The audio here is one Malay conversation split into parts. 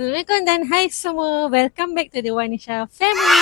Assalamualaikum dan hai semua. Welcome back to the Wanisha family.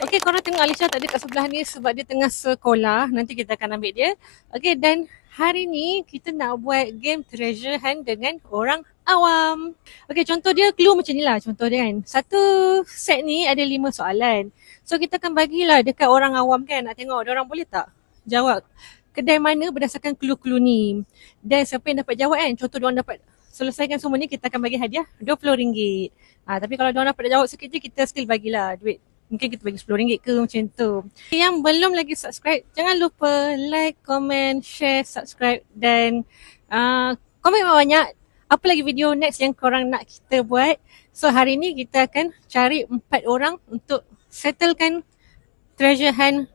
Okay, korang tengok Alisha tak ada kat sebelah ni sebab dia tengah sekolah. Nanti kita akan ambil dia. Okay, dan hari ni kita nak buat game treasure hunt dengan orang awam. Okay, contoh dia clue macam ni lah. Contoh dia kan. Satu set ni ada 5 soalan. So kita akan bagilah dekat orang awam kan. Nak tengok dia orang boleh tak jawab kedai mana berdasarkan clue-clue ni. Dan siapa yang dapat jawab kan. Contoh dia orang dapat selesaikan semua ni, kita akan bagi hadiah RM20. Tapi kalau diorang dapat jawab sikit je, kita still bagilah duit. Mungkin kita bagi RM10 ke macam tu. Yang belum lagi subscribe, jangan lupa like, comment, share, subscribe dan komen banyak. Apa lagi video next yang korang nak kita buat. So hari ni kita akan cari 4 orang untuk settlekan treasure hunt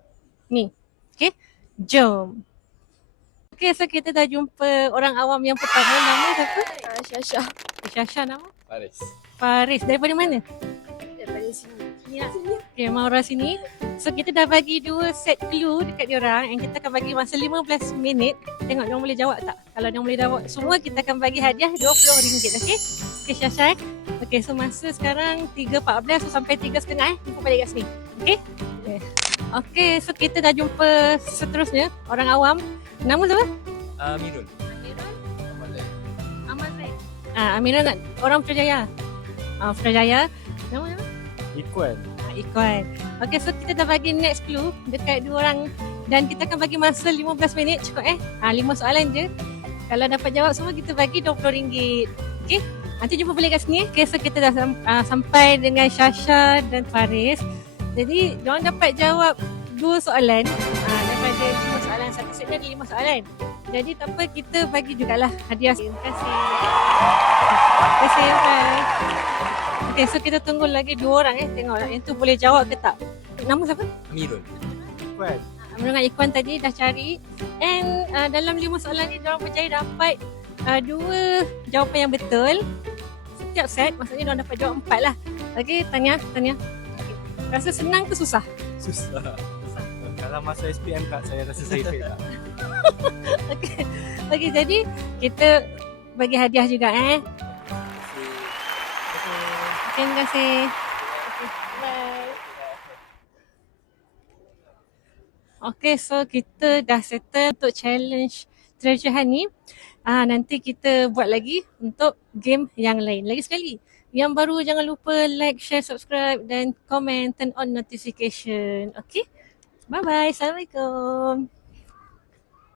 ni. Okay, jom. Okay, so kita dah jumpa orang awam yang pertama. Nama siapa? Syasha. Syasha nama? Faris. Faris. Daripada mana? Daripada sini. Ya. Okay, Maura sini. So kita dah bagi 2 set clue dekat diorang and kita akan bagi masa 15 minit. Tengok diorang boleh jawab tak. Kalau diorang boleh jawab semua, kita akan bagi hadiah RM20. Okay? Okay Syasha. Okay, so masa sekarang 3.14 so sampai 3.30 jumpa balik kat sini. Okay? Okay. Okay, so kita dah jumpa seterusnya orang awam. Nama siapa? Amirul. Amal Zaid. Amirul nak orang Putrajaya. Putrajaya. Nama siapa? Ikuan. Ikuan. Okay, so kita dah bagi next clue dekat 2 orang dan kita akan bagi masa 15 minit cukup 5 soalan je. Kalau dapat jawab semua kita bagi RM20. Okay? Nanti jumpa balik kat sini. Okay, so kita dah sampai dengan Syasha dan Faris. Jadi, diorang dapat jawab 2 soalan. Daripada 5 soalan, satu set dia ada 5 soalan. Jadi tak apa, kita bagi jugalah hadiah. Terima kasih. Terima kasih. Bye. Okay, so kita tunggu lagi 2 orang tengok yang tu boleh jawab ke tak. Nama siapa? Amirul. Ikuan. Amirul dengan Ikuan tadi dah cari. And dalam 5 soalan ni diorang berjaya dapat 2 jawapan yang betul. Setiap set, maksudnya diorang dapat jawab 4 lah. Okay, Tanya. Okay. Rasa senang ke susah? Susah. Kalau masa SPM Kak, saya rasa saya fail Kak. Okay, jadi kita bagi hadiah juga Terima kasih. Bye. Okay, so kita dah settle untuk challenge treasure hunt ni. Nanti kita buat lagi untuk game yang lain. Lagi sekali, yang baru jangan lupa like, share, subscribe dan comment, turn on notification. Okay? Bye-bye. Assalamualaikum.